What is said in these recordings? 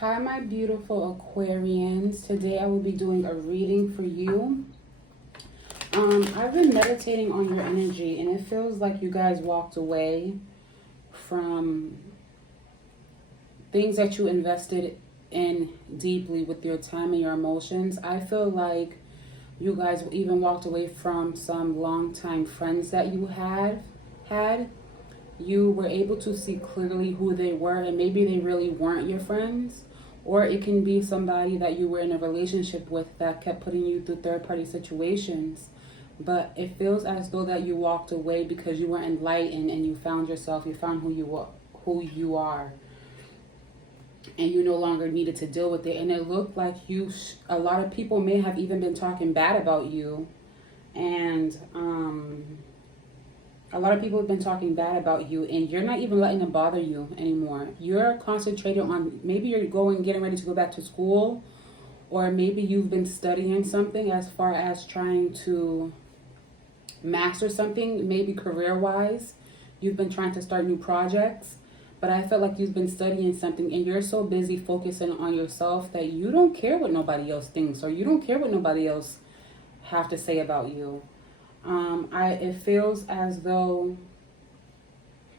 Hi, my beautiful Aquarians. Today I will be doing a reading for you. I've been meditating on your energy, and it feels like you guys walked away from things that you invested in deeply with your time and your emotions. I feel like you guys even walked away from some longtime friends that you had. You were able to see clearly who they were, and maybe they really weren't your friends, or it can be somebody that you were in a relationship with that kept putting you through third-party situations. But it feels as though that you walked away because you were enlightened and you found yourself, you found who you are, and you no longer needed to deal with it. And it looked like a lot of people may have even been talking bad about you, and a lot of people have been talking bad about you, and you're not even letting it bother you anymore. You're concentrating on, maybe you're getting ready to go back to school, or maybe you've been studying something as far as trying to master something, maybe career-wise. You've been trying to start new projects, but I felt like you've been studying something, and you're so busy focusing on yourself that you don't care what nobody else thinks, or you don't care what nobody else have to say about you. It feels as though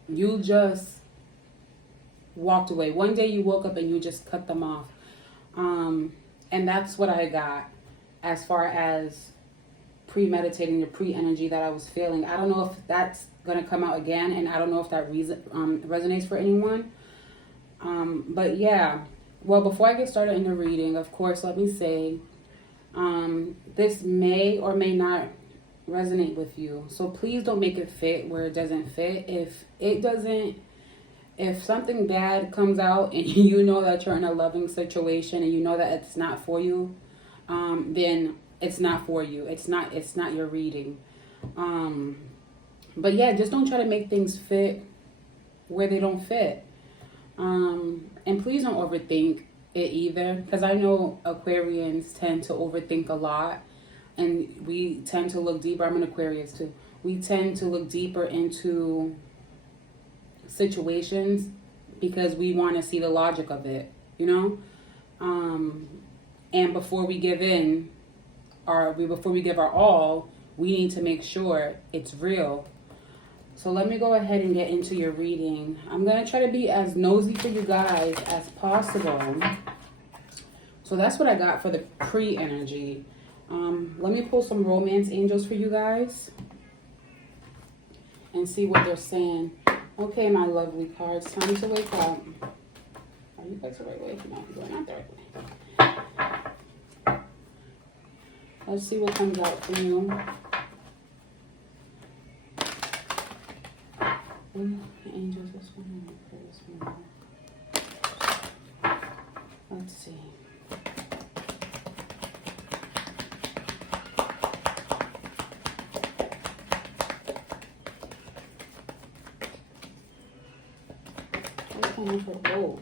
you just walked away. One day you woke up and you just cut them off. And that's what I got as far as premeditating, the pre-energy that I was feeling. I don't know if that's going to come out again, and I don't know if that resonates for anyone. But yeah, well, before I get started in the reading, of course, let me say, this may or may not resonate with you, so please don't make it fit where it doesn't fit. If something bad comes out and you know that you're in a loving situation and you know that it's not for you, then it's not for you. It's not your reading. But yeah, just don't try to make things fit where they don't fit. And please don't overthink it either, because I know Aquarians tend to overthink a lot. And we tend to look deeper. I'm an Aquarius too. We tend to look deeper into situations because we want to see the logic of it, you know? And before we give in, before we give our all, we need to make sure it's real. So let me go ahead and get into your reading. I'm going to try to be as nosy for you guys as possible. So that's what I got for the pre-energy. Let me pull some romance angels for you guys and see what they're saying. Okay, my lovely cards, time to wake up. Are you guys the right way? No, you're not the right way. Let's see what comes out for you. Angels, this one, this one. Let's see. Oh,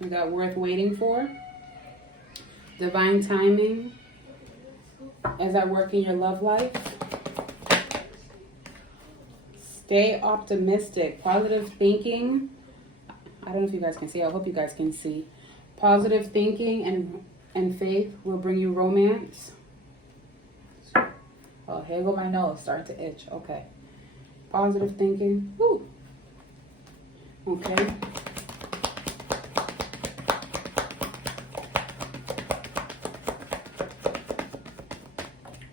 we got worth waiting for. Divine timing. Is that work in your love life? Stay optimistic. Positive thinking. I don't know if you guys can see. I hope you guys can see. Positive thinking and faith will bring you romance. Oh, here go my nose. Starting to itch. Okay. Positive thinking. Woo. Okay.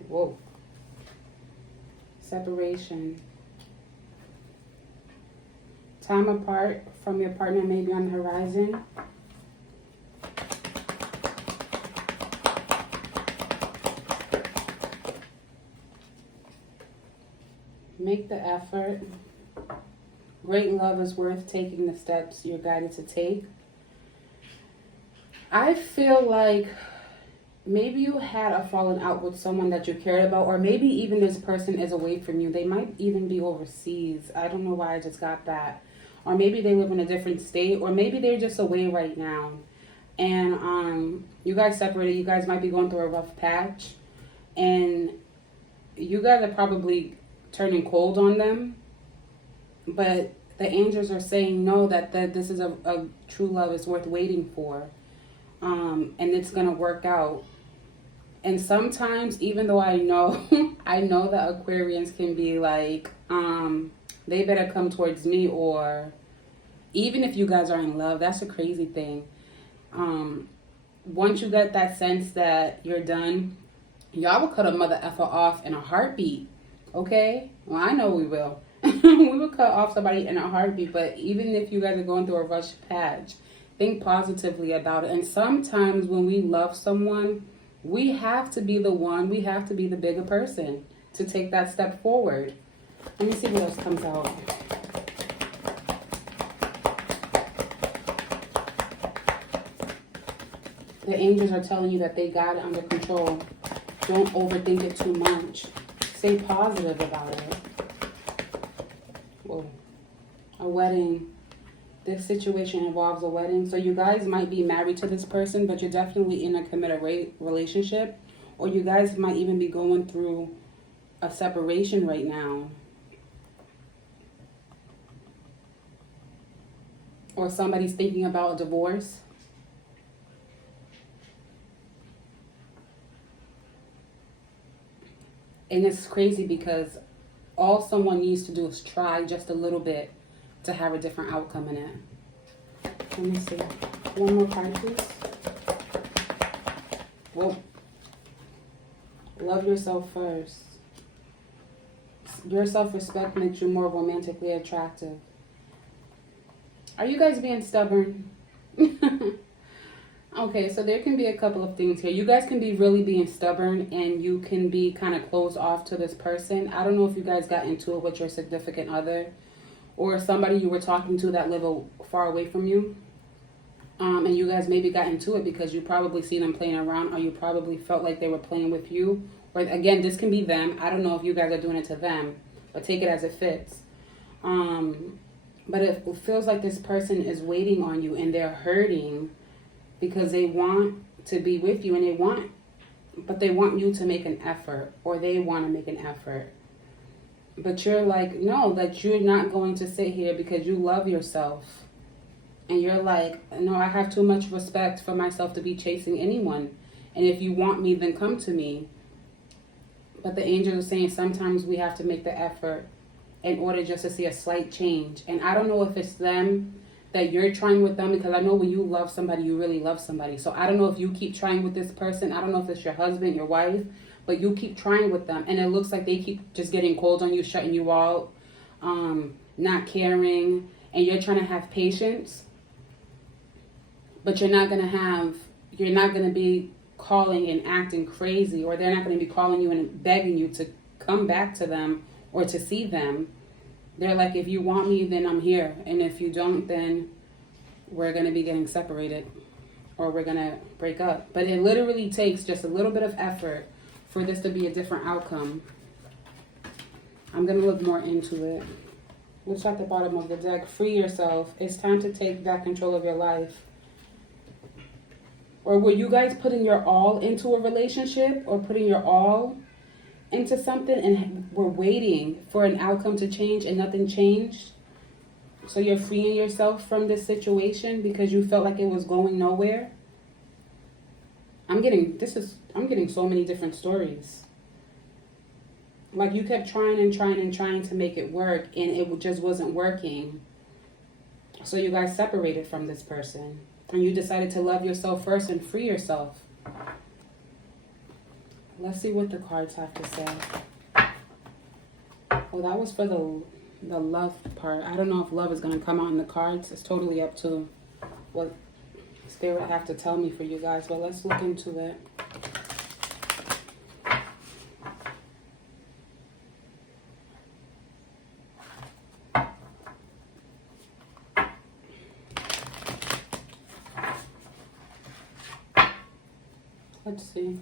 Whoa. Separation. Time apart from your partner may be on the horizon. Make the effort. Great love is worth taking the steps you're guided to take. I feel like maybe you had a falling out with someone that you cared about, or maybe even this person is away from you. They might even be overseas. I don't know why I just got that. Or maybe they live in a different state, or maybe they're just away right now. And you guys separated. You guys might be going through a rough patch. And you guys are probably turning cold on them. But The angels are saying no, that this is a true love is worth waiting for. And it's going to work out. And sometimes, even though I know, I know that Aquarians can be like, they better come towards me, or even if you guys are in love, that's a crazy thing. Once you get that sense that you're done, y'all will cut a mother effer off in a heartbeat. Okay? Well, I know we will. We will cut off somebody in a heartbeat, but even if you guys are going through a rough patch, think positively about it. And sometimes when we love someone, we have to be the one, we have to be the bigger person to take that step forward. Let me see what else comes out. The angels are telling you that they got it under control. Don't overthink it too much. Stay positive about it. Whoa. A wedding. This situation involves a wedding. So you guys might be married to this person, but you're definitely in a committed relationship. Or you guys might even be going through a separation right now. Or somebody's thinking about a divorce. And it's crazy because all someone needs to do is try just a little bit to have a different outcome in it. Let me see. One more card, please. Whoa. Love yourself first. Your self-respect makes you more romantically attractive. Are you guys being stubborn? Okay, so there can be a couple of things here. You guys can be really being stubborn, and you can be kind of closed off to this person. I don't know if you guys got into it with your significant other or somebody you were talking to that live far away from you. And you guys maybe got into it because you probably seen them playing around, or you probably felt like they were playing with you. Or again, this can be them. I don't know if you guys are doing it to them, but take it as it fits. But it feels like this person is waiting on you, and they're hurting because they want to be with you, and they want you to make an effort, or they want to make an effort. But you're like, no, that you're not going to sit here because you love yourself. And you're like, no, I have too much respect for myself to be chasing anyone. And if you want me, then come to me. But the angels are saying sometimes we have to make the effort in order just to see a slight change. And I don't know if it's them that you're trying with them, because I know when you love somebody, you really love somebody. So I don't know if you keep trying with this person. I don't know if it's your husband, your wife, but you keep trying with them. And it looks like they keep just getting cold on you, shutting you out, not caring. And you're trying to have patience. But you're not going to be calling and acting crazy, or they're not going to be calling you and begging you to come back to them or to see them. They're like, if you want me, then I'm here. And if you don't, then we're going to be getting separated, or we're going to break up. But it literally takes just a little bit of effort for this to be a different outcome. I'm going to look more into it. What's at the bottom of the deck? Free yourself. It's time to take back control of your life. Or were you guys putting your all into a relationship, or putting your all into something, and we're waiting for an outcome to change and nothing changed? So you're freeing yourself from this situation because you felt like it was going nowhere? I'm getting so many different stories. Like you kept trying and trying and trying to make it work, and it just wasn't working. So you guys separated from this person, and you decided to love yourself first and free yourself. Let's see what the cards have to say. Well, that was for the love part. I don't know if love is going to come out in the cards. It's totally up to what Spirit have to tell me for you guys. But let's look into it. Let's see.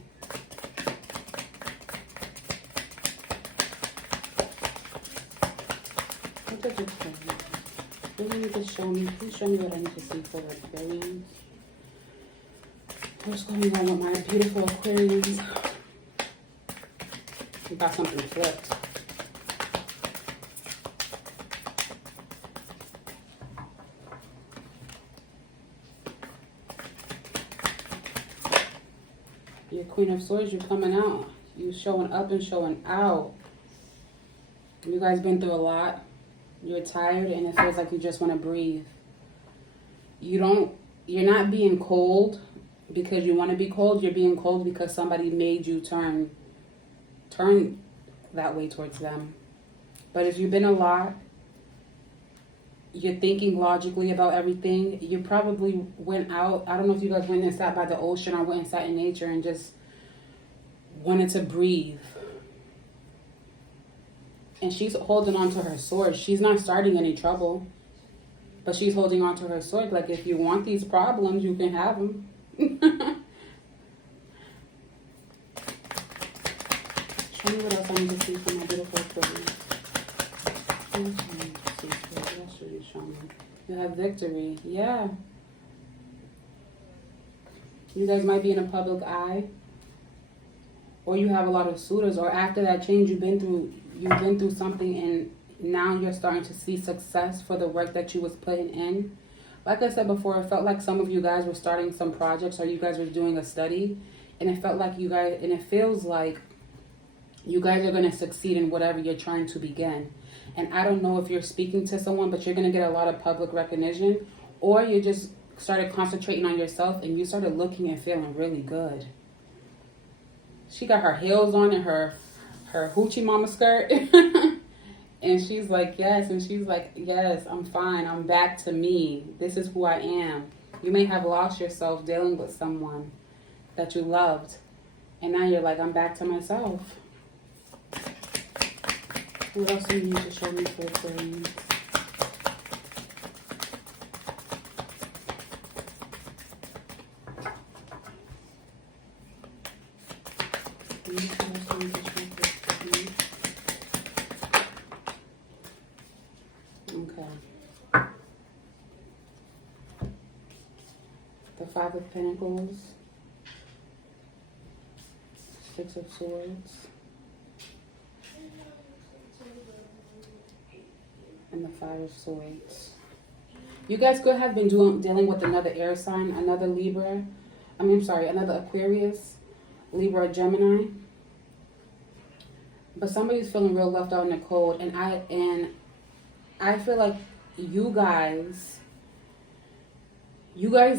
What does it say? What do you need to show me? Please show me what I need to see for the Aquarians. What's going on with my beautiful Aquarians? We got something flipped. Your Queen of Swords, you're coming out. You showing up and showing out. You guys been through a lot. You're tired and it feels like you just want to breathe. You're not being cold because you want to be cold. You're being cold because somebody made you turn that way towards them. But if you've been a lot, you're thinking logically about everything. You probably went out. I don't know if you guys went and sat by the ocean or went and sat in nature and just wanted to breathe. And she's holding on to her sword. She's not starting any trouble. But she's holding on to her sword. Like, if you want these problems, you can have them. Show me what else I need to see from my beautiful Aquarius. What should you show me? You have victory. Yeah. You guys might be in a public eye. Or you have a lot of suitors. Or after that change, you've been through something and now you're starting to see success for the work that you was putting in. Like I said before, it felt like some of you guys were starting some projects or you guys were doing a study. And it felt like it feels like you guys are going to succeed in whatever you're trying to begin. And I don't know if you're speaking to someone, but you're going to get a lot of public recognition. Or you just started concentrating on yourself and you started looking and feeling really good. She got her heels on and her hoochie mama skirt. And she's like, yes. And she's like, yes, I'm fine. I'm back to me. This is who I am. You may have lost yourself dealing with someone that you loved. And now you're like, I'm back to myself. What else do you need to show me for Aquarius? Okay. The Five of Pentacles, Six of Swords, and the Five of Swords. You guys could have been dealing with another air sign, another Libra. Another Aquarius, Libra, or Gemini. But somebody's feeling real left out in the cold, and I feel like you guys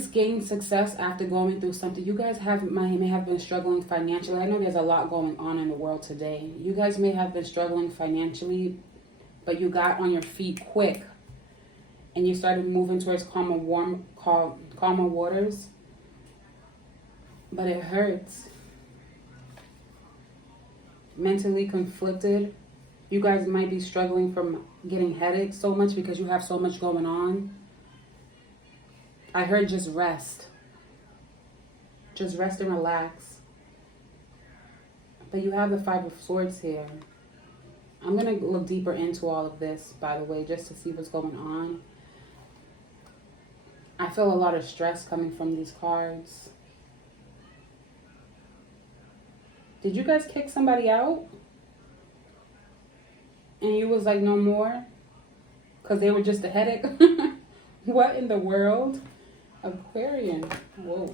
gained success after going through something. You guys may have been struggling financially. I know there's a lot going on in the world today. You guys may have been struggling financially, but you got on your feet quick, and you started moving towards calmer waters. But it hurts. Mentally conflicted. You guys might be struggling from getting headaches so much because you have so much going on. I heard just rest. Just rest and relax. But you have the Five of Swords here. I'm going to look deeper into all of this, by the way, just to see what's going on. I feel a lot of stress coming from these cards. Did you guys kick somebody out? And you was like, no more? Because they were just a headache? What in the world? Aquarian. Whoa.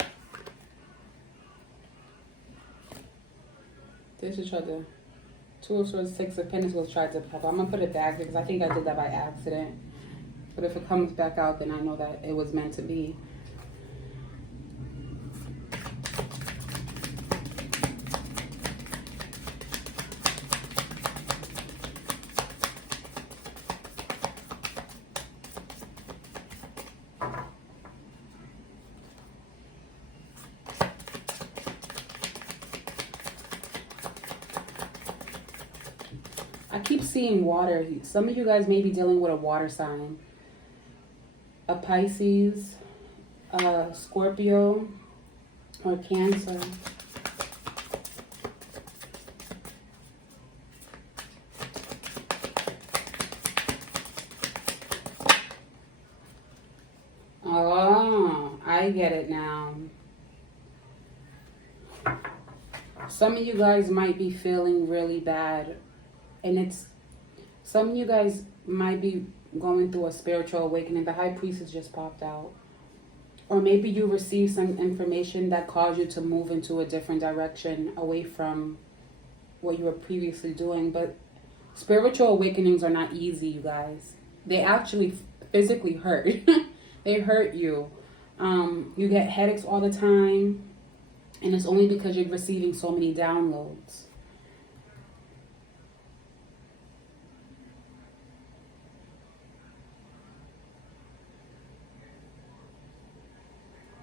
This is the Two of Swords, Six of Pentacles tried to pop. I'm going to put it back because I think I did that by accident. But if it comes back out, then I know that it was meant to be. I keep seeing water. Some of you guys may be dealing with a water sign. A Pisces, a Scorpio, or Cancer. Oh, I get it now. Some of you guys might be feeling really bad. And some of you guys might be going through a spiritual awakening. The High Priestess just popped out. Or maybe you received some information that caused you to move into a different direction away from what you were previously doing. But spiritual awakenings are not easy, you guys. They actually physically hurt. They hurt you. You get headaches all the time. And it's only because you're receiving so many downloads.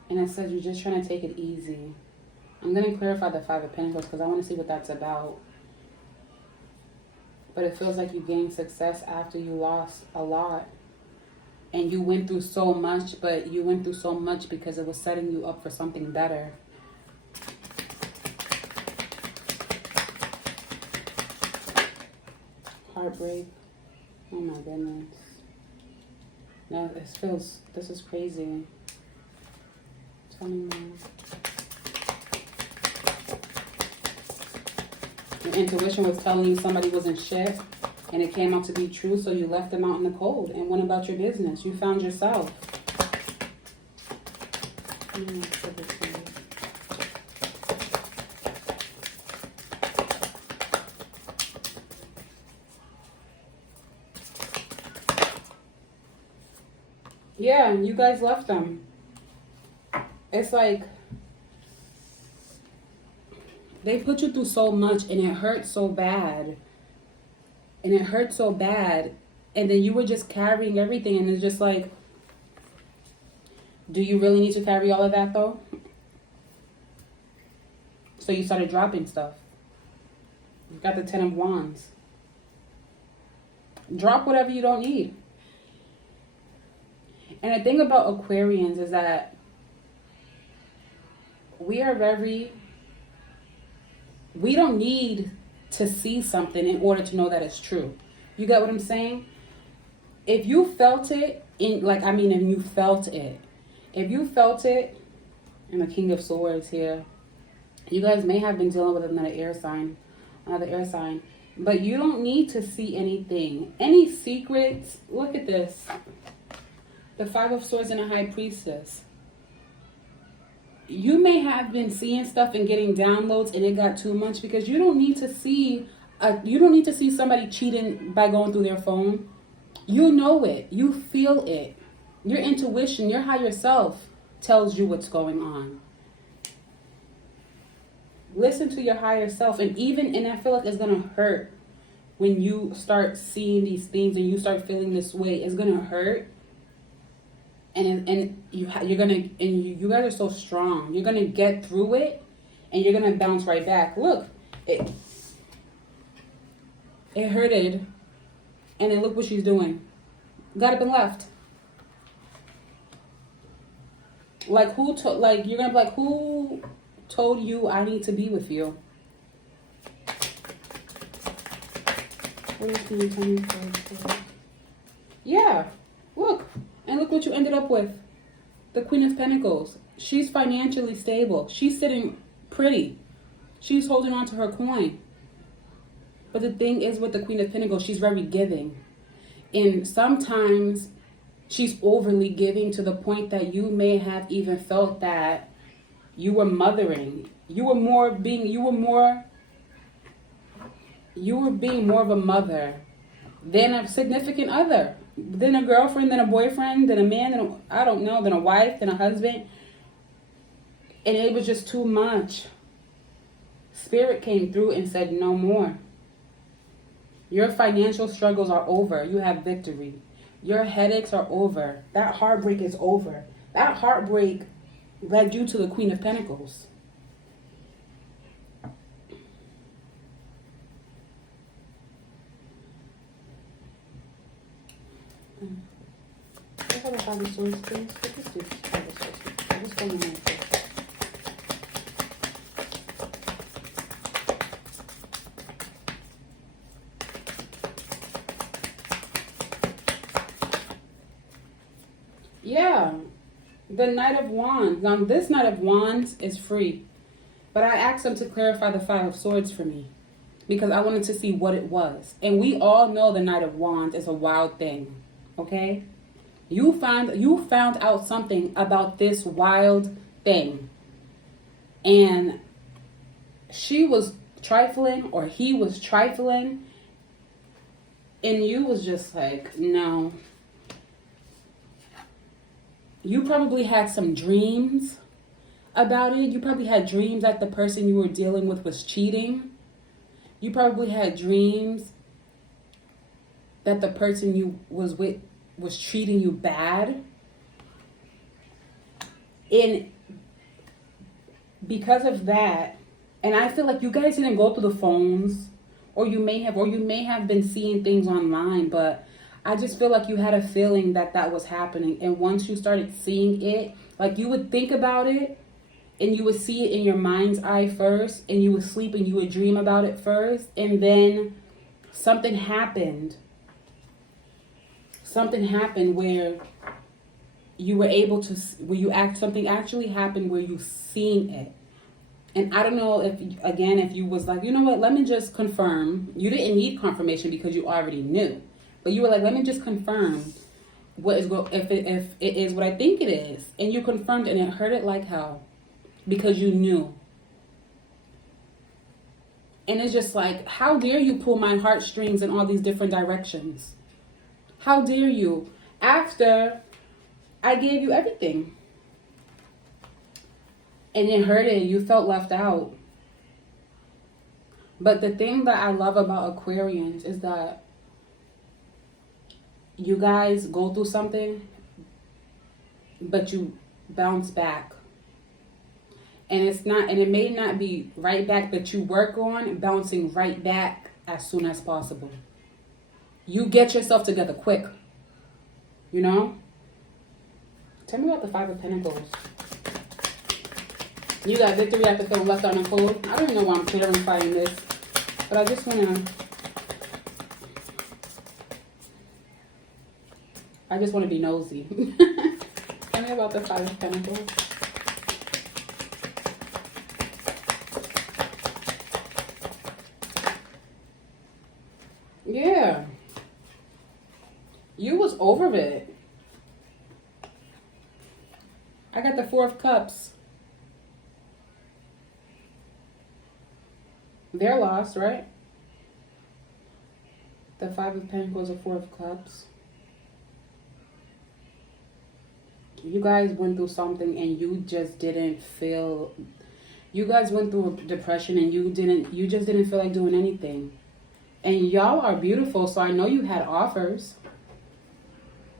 And it says you're just trying to take it easy. I'm going to clarify the Five of Pentacles because I want to see what that's about. But it feels like you gained success after you lost a lot. And you went through so much, but you went through so much because it was setting you up for something better. Heartbreak. Oh my goodness. No, this is crazy. Tell me more. Your intuition was telling you somebody wasn't shit, and it came out to be true, so you left them out in the cold and went about your business. You found yourself. Yeah, you guys left them. It's like they put you through so much and it hurt so bad. And it hurt so bad. And then you were just carrying everything. And it's just like, do you really need to carry all of that though? So you started dropping stuff. You got the 10 of Wands. Drop whatever you don't need. And the thing about Aquarians is that we don't need to see something in order to know that it's true. You get what I'm saying? If you felt it, if you felt it, and the King of Swords here, you guys may have been dealing with another air sign, but you don't need to see anything. Any secrets, look at this. The Five of Swords and a High Priestess. You may have been seeing stuff and getting downloads and it got too much because you don't need to see somebody cheating by going through their phone. You know it. You feel it. Your intuition, your higher self tells you what's going on. Listen to your higher self. And I feel like it's going to hurt when you start seeing these things and you start feeling this way. It's going to hurt. And you guys are so strong. You're gonna get through it, and you're gonna bounce right back. Look, it hurted, and then look what she's doing. Got up and left. Like you're gonna be like, who told you I need to be with you? What else can you tell me? Yeah, look. And look what you ended up with. The Queen of Pentacles. She's financially stable. She's sitting pretty. She's holding on to her coin. But the thing is with the Queen of Pentacles, she's very giving. And sometimes she's overly giving to the point that you may have even felt that you were mothering. You were being more of a mother than a significant other. Then a girlfriend, then a boyfriend, then a man, then a wife, then a husband. And it was just too much. Spirit came through and said, no more. Your financial struggles are over. You have victory. Your headaches are over. That heartbreak is over. That heartbreak led you to the Queen of Pentacles. What are the Swords, please? Let's do Five of Swords. What's going on with this? Yeah, the Knight of Wands. Now, this Knight of Wands is free. But I asked him to clarify the Five of Swords for me. Because I wanted to see what it was. And we all know the Knight of Wands is a wild thing. Okay? You found out something about this wild thing. And she was trifling, or he was trifling, and you was just like, no. You probably had some dreams about it. You probably had dreams that the person you were dealing with was cheating. You probably had dreams that the person you was with was treating you bad. And because of that, and I feel like you guys didn't go through the phones, or you may have been seeing things online, but I just feel like you had a feeling that that was happening. And once you started seeing it, like you would think about it and you would see it in your mind's eye first, and you would sleep and you would dream about it first, and then something happened. Something happened where you were able to, something actually happened where you seen it. And I don't know if you was like, you know what, let me just confirm. You didn't need confirmation because you already knew. But you were like, let me just confirm if it is what I think it is. And you confirmed, and it hurted like hell because you knew. And it's just like, how dare you pull my heartstrings in all these different directions? How dare you? After I gave you everything. And it hurted. You felt left out. But the thing that I love about Aquarians is that you guys go through something, but you bounce back. And it may not be right back, but you work on bouncing right back as soon as possible. You get yourself together quick. You know? Tell me about the Five of Pentacles. You got victory after feeling left out and cold. I don't even know why I'm clarifying this, but I just want to be nosy. Tell me about the Five of Pentacles. Yeah. You was over it. I got the Four of Cups. They're lost, right? The Five of Pentacles, the Four of Cups. You guys went through something and you just didn't feel... You guys went through a depression and you just didn't feel like doing anything. And y'all are beautiful, so I know you had offers.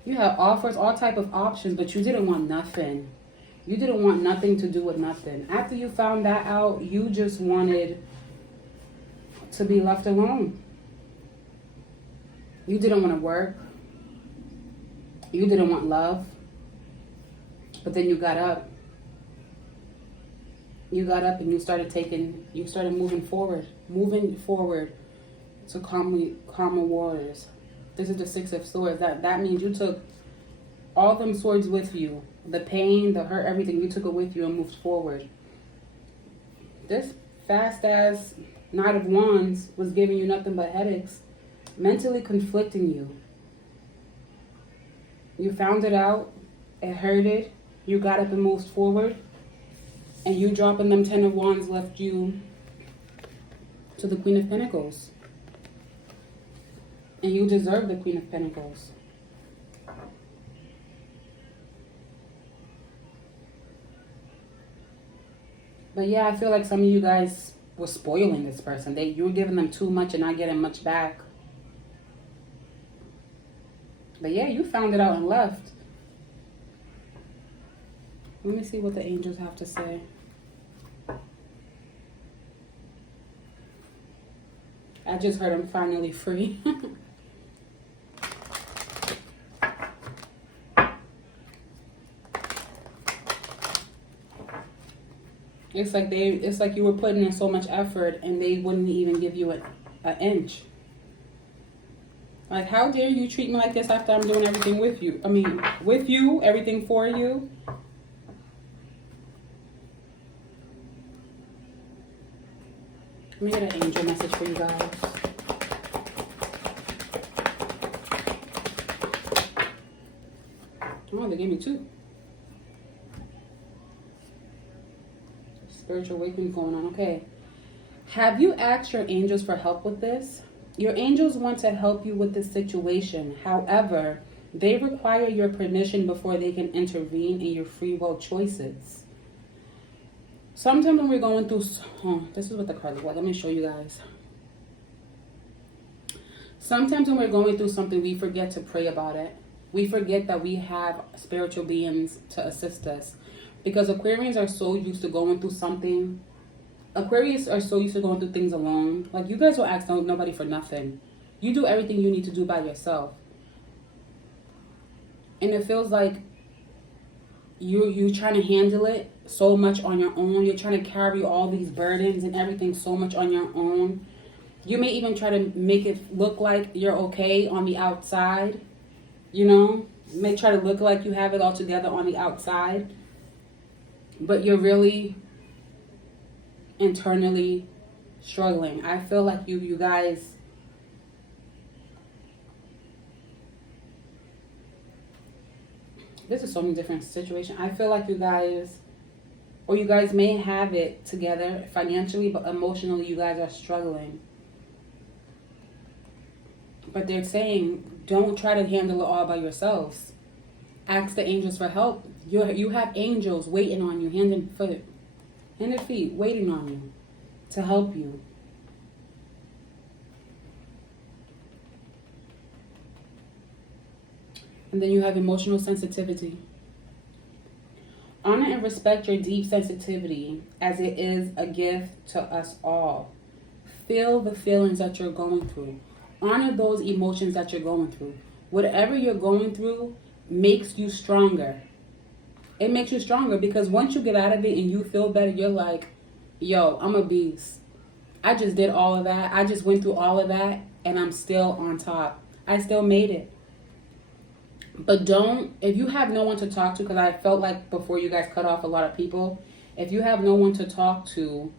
You had offers, all type of options, but you didn't want nothing. You didn't want nothing to do with nothing. After you found that out, you just wanted to be left alone. You didn't want to work. You didn't want love. But then you got up. You got up and you started moving forward. Moving forward to calmer waters. This is the Six of Swords. That means you took all them swords with you. The pain, the hurt, everything. You took it with you and moved forward. This fast ass Knight of Wands was giving you nothing but headaches. Mentally conflicting you. You found it out. It hurted. You got up and moved forward. And you dropping them Ten of Wands left you to the Queen of Pentacles. And you deserve the Queen of Pentacles. But yeah, I feel like some of you guys were spoiling this person. You were giving them too much and not getting much back. But yeah, you found it out and left. Let me see what the angels have to say. I just heard I'm finally free. It's like you were putting in so much effort and they wouldn't even give you an inch. Like, how dare you treat me like this after I'm doing everything with you? I mean, with you, everything for you. Let me get an angel message for you guys. Oh, they gave me 2. Spiritual awakening going on. Okay. Have you asked your angels for help with this? Your angels want to help you with this situation. However, they require your permission before they can intervene in your free will choices. Sometimes when we're going through... this is what the card looks like. Let me show you guys. Sometimes when we're going through something, we forget to pray about it. We forget that we have spiritual beings to assist us. Because Aquarians are so used to going through something. Aquarius are so used to going through things alone. Like, you guys don't ask nobody for nothing. You do everything you need to do by yourself. And it feels like you're trying to handle it so much on your own. You're trying to carry all these burdens and everything so much on your own. You may even try to make it look like you're okay on the outside. You know? You may try to look like you have it all together on the outside. But you're really internally struggling. I feel like you guys... This is so many different situations. I feel like you guys... Or you guys may have it together financially, but emotionally you guys are struggling. But they're saying, don't try to handle it all by yourselves. Ask the angels for help. You have angels waiting on you, hand and foot. Hand and feet, waiting on you to help you. And then you have emotional sensitivity. Honor and respect your deep sensitivity, as it is a gift to us all. Feel the feelings that you're going through. Honor those emotions that you're going through. Whatever you're going through makes you stronger. It makes you stronger because once you get out of it and you feel better, you're like, yo, I'm a beast. I just did all of that. I just went through all of that and I'm still on top. I still made it. But if you have no one to talk to, because I felt like before you guys cut off a lot of people, if you have no one to talk to,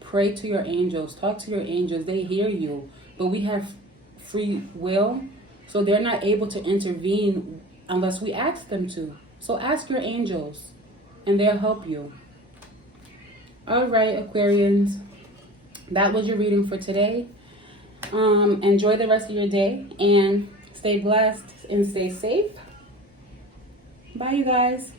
pray to your angels. Talk to your angels. They hear you. But we have free will, so they're not able to intervene unless we ask them to. So ask your angels, and they'll help you. All right, Aquarians. That was your reading for today. Enjoy the rest of your day, and stay blessed and stay safe. Bye, you guys.